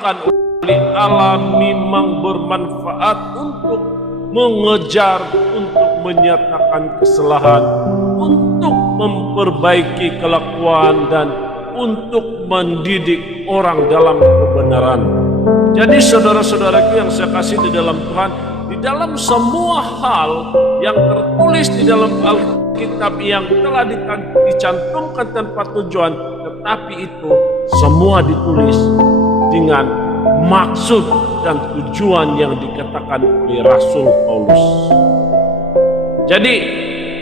diciptakan oleh Allah memang bermanfaat untuk mengejar, untuk menyatakan kesalahan, untuk memperbaiki kelakuan, dan untuk mendidik orang dalam kebenaran. Jadi saudara-saudaraku yang saya kasih di dalam Tuhan, di dalam semua hal yang tertulis di dalam Alkitab yang telah dicantumkan tanpa tujuan, tetapi itu semua ditulis dengan maksud dan tujuan yang dikatakan oleh Rasul Paulus. Jadi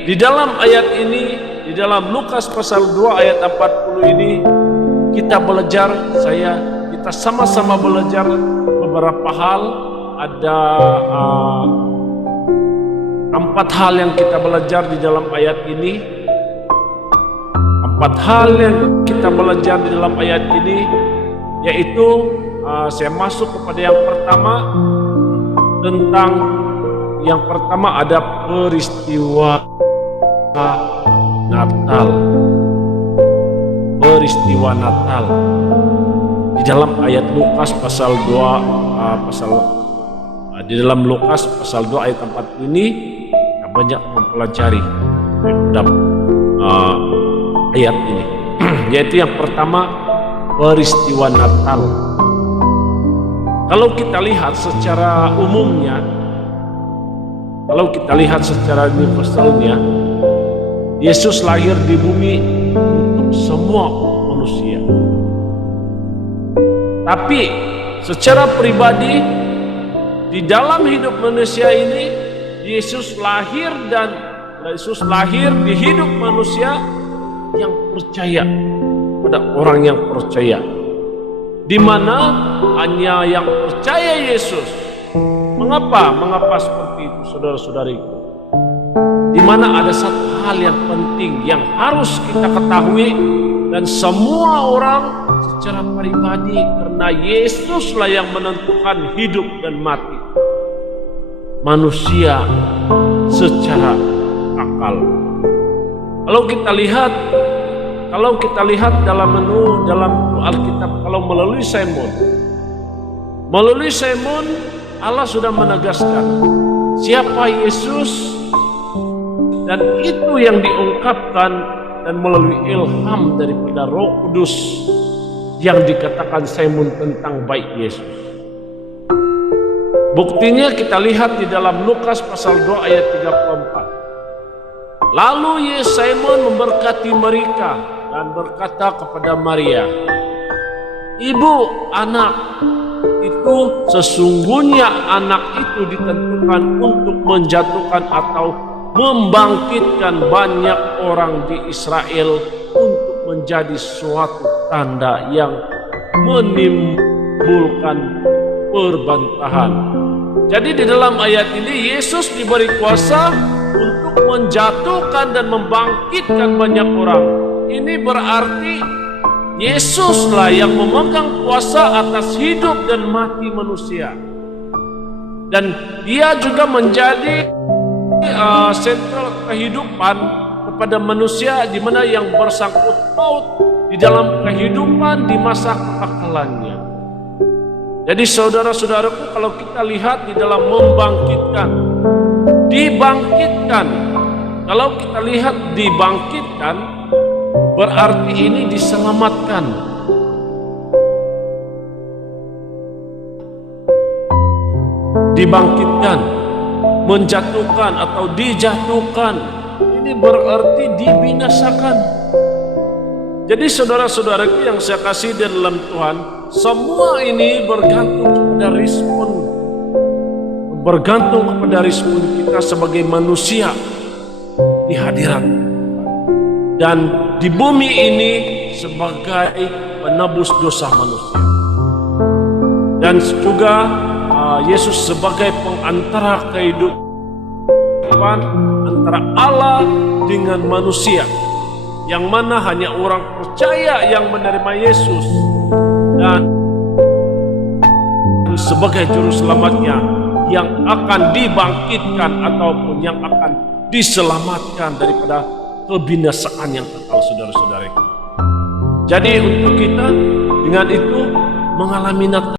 di dalam ayat ini, di dalam Lukas pasal 2 ayat 40 ini, kita belajar, kita sama-sama belajar beberapa hal. Ada 4 hal yang kita belajar di dalam ayat ini. 4 hal yang kita belajar di dalam ayat ini, yaitu saya masuk kepada yang pertama. Tentang yang pertama ada peristiwa Natal. Peristiwa Natal di dalam ayat Lukas pasal 2 di dalam Lukas pasal 2 ayat 4 ini kita banyak mempelajari ayat ini. Yaitu yang pertama, peristiwa Natal. Kalau kita lihat secara umumnya, kalau kita lihat secara universalnya, Yesus lahir di bumi untuk semua manusia. Tapi secara pribadi, di dalam hidup manusia ini, Yesus lahir di hidup manusia yang percaya, pada orang yang percaya, di mana hanya yang percaya Yesus. Mengapa seperti itu, saudara-saudariku? Di mana ada satu hal yang penting yang harus kita ketahui, dan semua orang secara pribadi, karena Yesuslah yang menentukan hidup dan mati manusia secara akal. Kalau kita lihat dalam Alkitab, kalau melalui Simon, Allah sudah menegaskan siapa Yesus, dan itu yang diungkapkan dan melalui ilham daripada Roh Kudus yang dikatakan Simon tentang baik Yesus. Buktinya kita lihat di dalam Lukas pasal 2 ayat 34. Lalu Simon memberkati mereka dan berkata kepada Maria, "Ibu, anak itu sesungguhnya anak itu ditentukan untuk menjatuhkan atau membangkitkan banyak orang di Israel untuk menjadi suatu tanda yang menimbulkan perbantahan." Jadi di dalam ayat ini Yesus diberi kuasa untuk menjatuhkan dan membangkitkan banyak orang. Ini berarti Yesuslah yang memegang kuasa atas hidup dan mati manusia. Dan dia juga menjadi sentral kehidupan kepada manusia, di mana yang bersangkut paut di dalam kehidupan di masa kekekalannya. Jadi saudara-saudaraku, kalau kita lihat di dalam dibangkitkan, kalau kita lihat dibangkitkan, berarti ini diselamatkan. Dibangkitkan, menjatuhkan atau dijatuhkan, ini berarti dibinasakan. Jadi saudara-saudaraku yang saya kasih di dalam Tuhan, semua ini bergantung kepada respon kita sebagai manusia di hadirat dan di bumi ini sebagai penebus dosa manusia, dan juga Yesus sebagai pengantara kehidupan antara Allah dengan manusia, yang mana hanya orang percaya yang menerima Yesus dan sebagai juru selamatnya yang akan dibangkitkan ataupun yang akan diselamatkan daripada kebinasaan yang kekal, saudara-saudaraku. Jadi untuk kita dengan itu mengalami Natal